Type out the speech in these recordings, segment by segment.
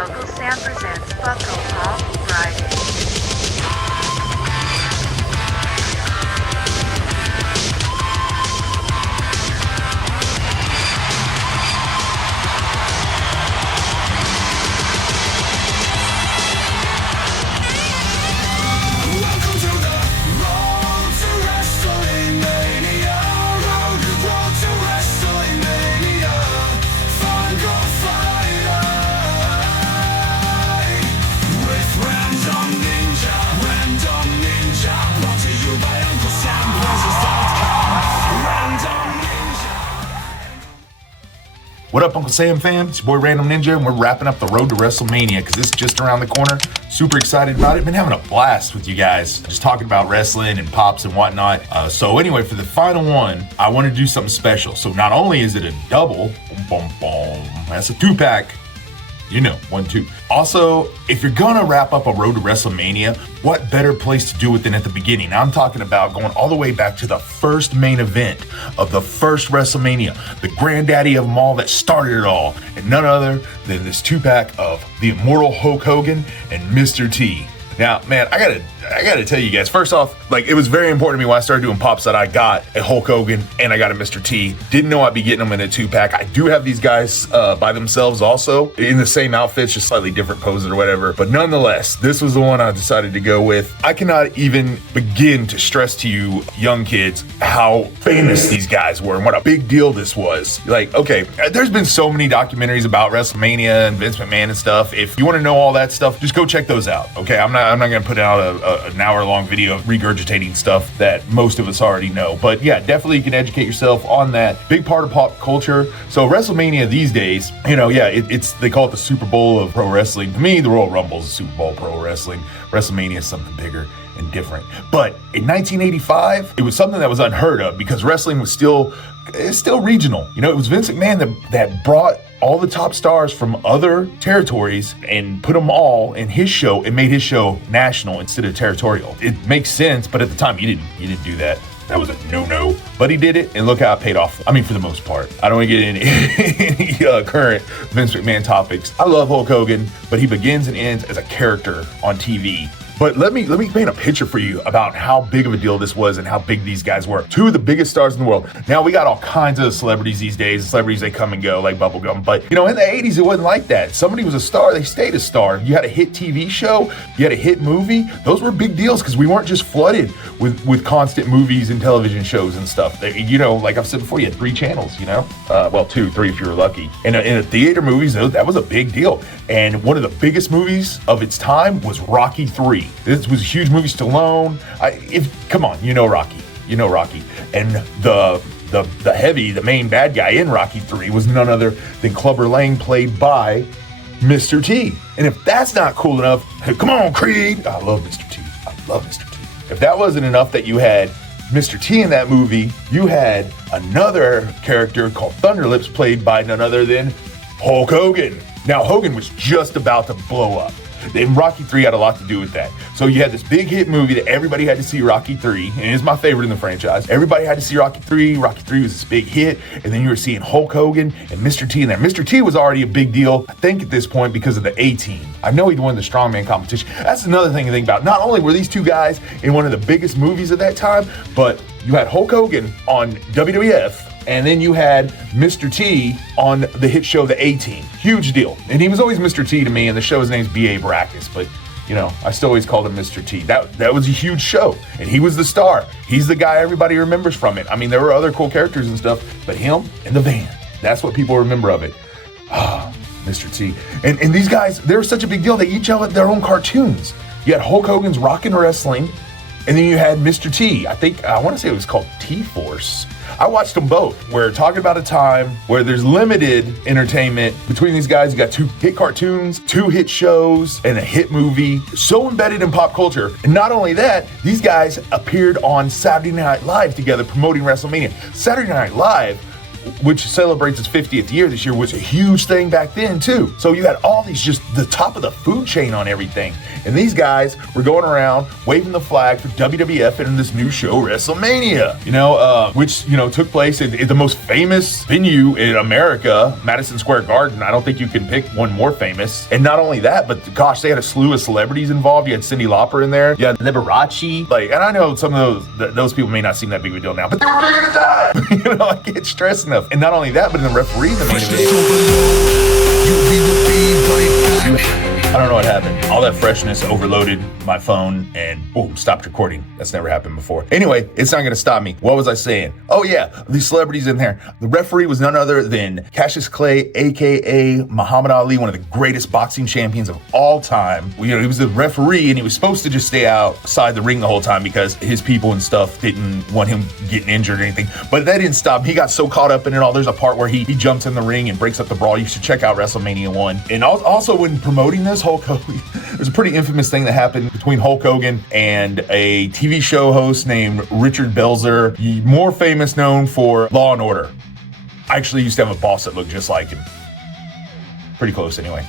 Hulkster presents Funko Friday. Welcome to the road to Wrestlemania, road to Wrestlemania, Funko Friday, with Random Ninja, brought to you by UncleSamPrices.com, Random Ninja. What up, Uncle Sam fam? It's your boy Random Ninja, and we're wrapping up the road to WrestleMania because it's just around the corner. Super excited about it. Been having a blast with you guys, just talking about wrestling and pops and whatnot. So anyway, for the final one, I want to do something special. So not only is it a double, that's a 2-pack. You know, 1, 2. Also, if you're gonna wrap up a road to WrestleMania, what better place to do it than at the beginning? Now, I'm talking about going all the way back to the first main event of the first WrestleMania, the granddaddy of them all that started it all, and none other than this 2-pack of the immortal Hulk Hogan and Mr. T. Now, man, I gotta tell you guys, first off, like, it was very important to me when I started doing pops that I got a Hulk Hogan and I got a Mr. T. Didn't know I'd be getting them in a 2-pack. I do have these guys by themselves also in the same outfits, just slightly different poses or whatever. But nonetheless, this was the one I decided to go with. I cannot even begin to stress to you young kids how famous these guys were and what a big deal this was. Like, okay, there's been so many documentaries about WrestleMania and Vince McMahon and stuff. If you want to know all that stuff, just go check those out. Okay, I'm not going to put out an hour-long video regurgitating stuff that most of us already know. But yeah, definitely you can educate yourself on that. Big part of pop culture. So WrestleMania these days, you know, yeah, it's they call it the Super Bowl of pro wrestling. To me, the Royal Rumble is the Super Bowl of pro wrestling. WrestleMania is something bigger and different. But in 1985, it was something that was unheard of because wrestling was still regional. You know, it was Vince McMahon that brought all the top stars from other territories and put them all in his show and made his show national instead of territorial. It makes sense, but at the time he didn't do that. That was a no-no. But he did it, and look how it paid off. I mean, for the most part. I don't want to get into any current Vince McMahon topics. I love Hulk Hogan, but he begins and ends as a character on TV. But let me paint a picture for you about how big of a deal this was and how big these guys were. Two of the biggest stars in the world. Now, we got all kinds of celebrities these days. Celebrities, they come and go like bubblegum. But, you know, in the 80s, it wasn't like that. Somebody was a star, they stayed a star. You had a hit TV show, you had a hit movie. Those were big deals because we weren't just flooded with constant movies and television shows and stuff. You know, like I've said before, you had 3 channels, you know? Well, 2, 3 if you were lucky. And in theater movies, that was a big deal. And one of the biggest movies of its time was Rocky III. This was a huge movie. Stallone. Come on, you know Rocky. And the main bad guy in Rocky III was none other than Clubber Lang, played by Mr. T. And if that's not cool enough, hey, come on, Creed. I love Mr. T. If that wasn't enough that you had Mr. T in that movie, you had another character called Thunderlips, played by none other than Hulk Hogan. Now, Hogan was just about to blow up. And Rocky III had a lot to do with that. So you had this big hit movie that everybody had to see, Rocky III, and it's my favorite in the franchise. Everybody had to see Rocky III. Rocky III was this big hit, and then you were seeing Hulk Hogan and Mr. T in there. Mr. T was already a big deal, I think, at this point because of the A-Team. I know he'd won the strongman competition. That's another thing to think about. Not only were these two guys in one of the biggest movies of that time, but you had Hulk Hogan on WWF, and then you had Mr. T on the hit show The A-Team. Huge deal. And he was always Mr. T to me, and the show's name's B.A. Baracus, but, you know, I still always called him Mr. T. That was a huge show, and he was the star. He's the guy everybody remembers from it. I mean, there were other cool characters and stuff, but him and the van, that's what people remember of it. Mr. T. And these guys, they were such a big deal, they each had their own cartoons. You had Hulk Hogan's Rockin' Wrestling, and then you had Mr. T. I want to say it was called T-Force. I watched them both. We're talking about a time where there's limited entertainment between these guys. You got 2 hit cartoons, 2 hit shows, and a hit movie. So embedded in pop culture. And not only that, these guys appeared on Saturday Night Live together promoting WrestleMania. Saturday Night Live which celebrates its 50th year this year, was a huge thing back then too. So you had all these, just the top of the food chain on everything. And these guys were going around waving the flag for WWF and this new show, Wrestlemania, which, took place at the most famous venue in America, Madison Square Garden. I don't think you can pick one more famous. And not only that, but gosh, they had a slew of celebrities involved. You had Cyndi Lauper in there. You had Liberace. And I know some of those people may not seem that big of a deal now, but they were big at the time. I can't stress enough. And not only that, but in the referee, the main event. I don't know what happened. All that freshness overloaded my phone and boom, stopped recording. That's never happened before. Anyway, it's not going to stop me. What was I saying? Oh yeah, these celebrities in there. The referee was none other than Cassius Clay, aka Muhammad Ali, one of the greatest boxing champions of all time. He was the referee and he was supposed to just stay outside the ring the whole time because his people and stuff didn't want him getting injured or anything. But that didn't stop him. He got so caught up in it all. There's a part where he jumps in the ring and breaks up the brawl. You should check out Wrestlemania 1. And also when promoting this, Hulk Hogan, there's a pretty infamous thing that happened between Hulk Hogan and a TV show host named Richard Belzer, more famous known for Law and Order. I actually used to have a boss that looked just like him. Pretty close anyway.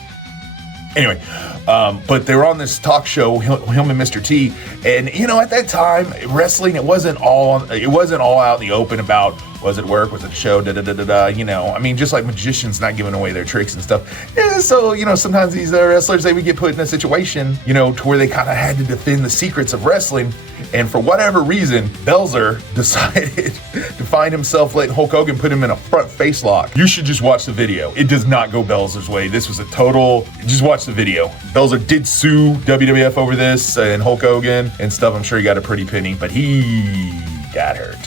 But they were on this talk show, him and Mr. T, and at that time, wrestling, it wasn't all out in the open about was it work, was it a show, just like magicians not giving away their tricks and stuff. Yeah, so sometimes these wrestlers, they would get put in a situation, to where they kind of had to defend the secrets of wrestling, and for whatever reason, Belzer decided to find himself letting Hulk Hogan put him in a front face lock. You should just watch the video. It does not go Belzer's way. This was just watch the video. Belzer did sue WWF over this and Hulk Hogan and stuff. I'm sure he got a pretty penny, but he got hurt.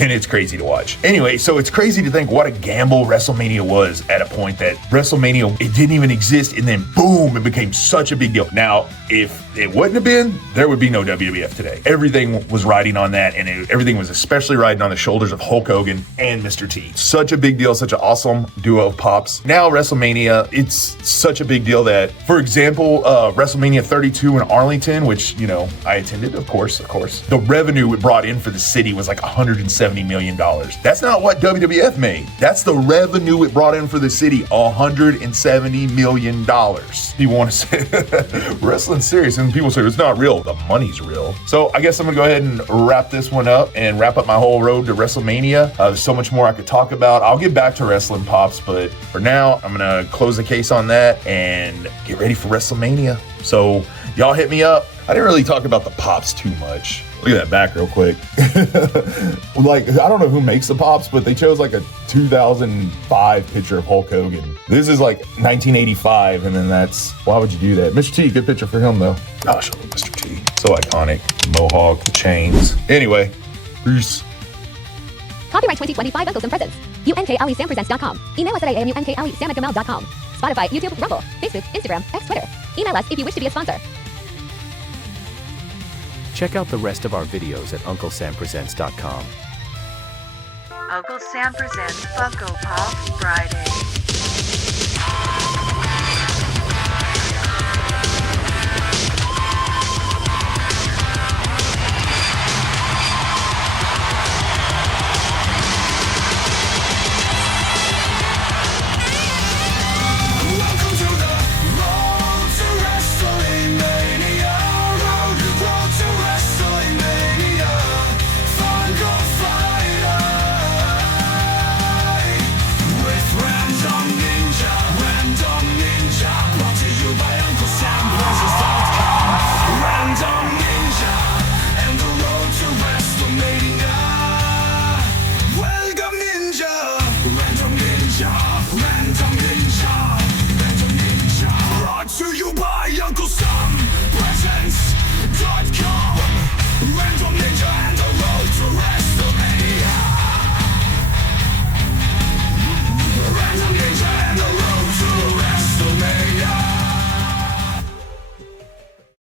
And it's crazy to watch. Anyway, so it's crazy to think what a gamble WrestleMania was at a point that WrestleMania, it didn't even exist, and then boom, it became such a big deal. Now, if it wouldn't have been, there would be no WWF today. Everything was riding on that, and everything was especially riding on the shoulders of Hulk Hogan and Mr. T. Such a big deal, such an awesome duo of pops. Now WrestleMania, it's such a big deal that, for example, WrestleMania 32 in Arlington, which, I attended, of course, the revenue it brought in for the city was like $170 million. That's not what WWF made. That's the revenue it brought in for the city, $170 million. People want to say, wrestling's serious, and people say, it's not real. The money's real. So I guess I'm gonna go ahead and wrap this one up and wrap up my whole road to WrestleMania. There's so much more I could talk about. I'll get back to wrestling pops, but for now, I'm gonna close the case on that and get ready for WrestleMania. So y'all hit me up. I didn't really talk about the pops too much. Look at that back real quick. I don't know who makes the pops, but they chose like a 2005 picture of Hulk Hogan. This is like 1985, and then why would you do that? Mr. T, good picture for him though. Gosh, I love Mr. T. So iconic. Mohawk, the chains. Anyway, peace. Copyright 2025 Uncles and Presents. UNKLESampresents.com. Email us at AMUNKLESamAtGmail.com. Spotify, YouTube, Rumble, Facebook, Instagram, X, Twitter. Email us if you wish to be a sponsor. Check out the rest of our videos at UncleSamPresents.com. Uncle Sam presents Funko Pop Friday. Welcome to the road to Wrestlemania. Road to Wrestlemania. Funko Friday with Random Ninja. Random Ninja. Brought to you by UncleSamPresents.com. Random Ninja and the road to Wrestlemania. Welcome Ninja. Random Ninja. Random Ninja. Random Ninja. Brought to you by Uncle Sam.